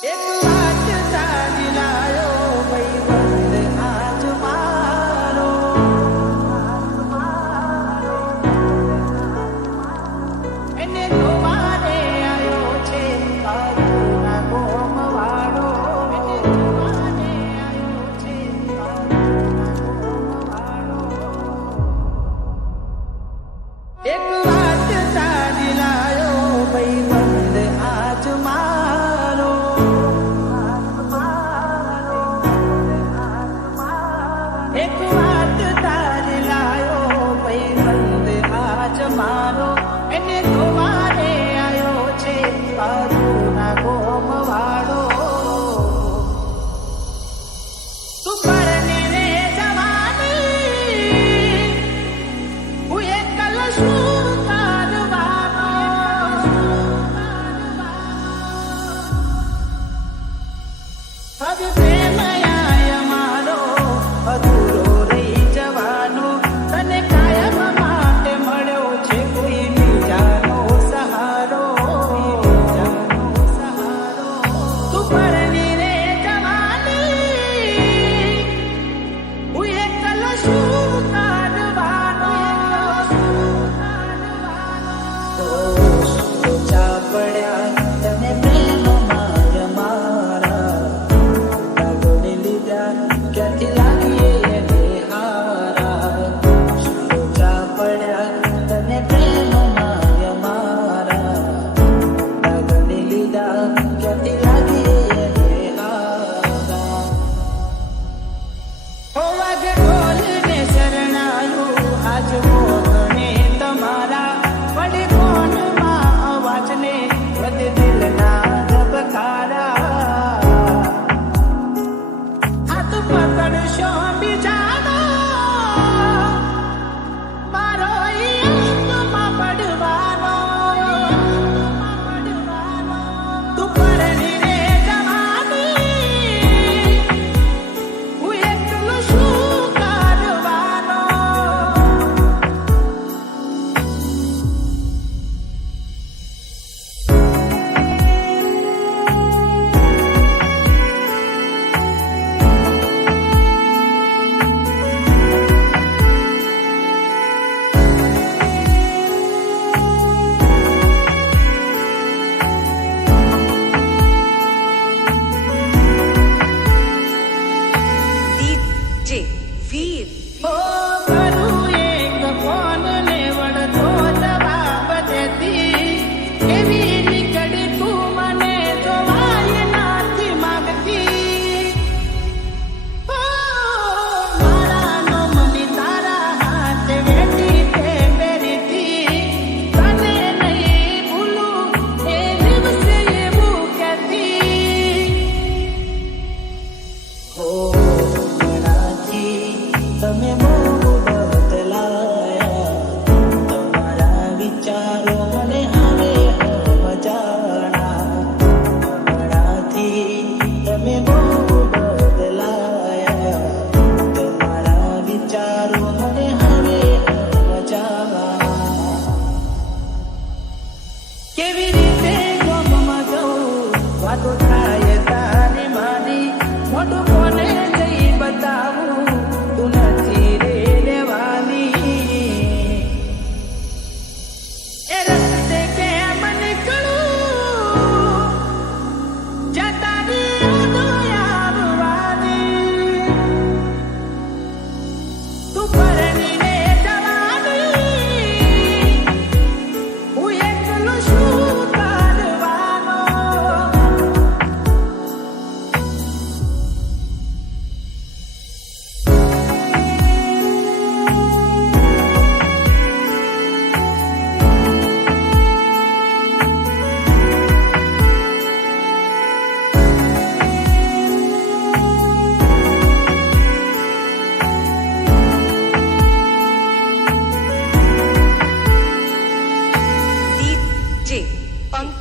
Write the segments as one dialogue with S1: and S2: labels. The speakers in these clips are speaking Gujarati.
S1: એક એક વાત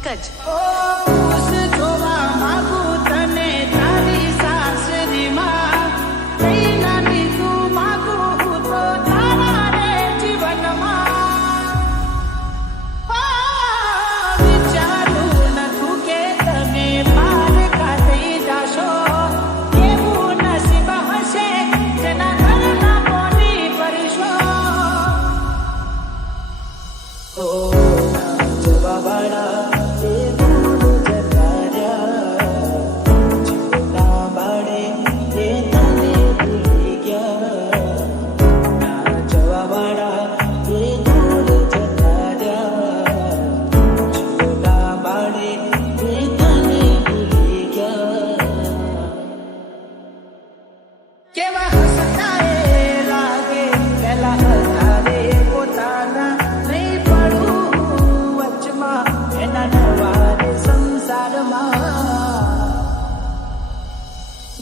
S2: એક જ
S3: Oh, Jabba Bada.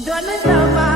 S1: Don't know why.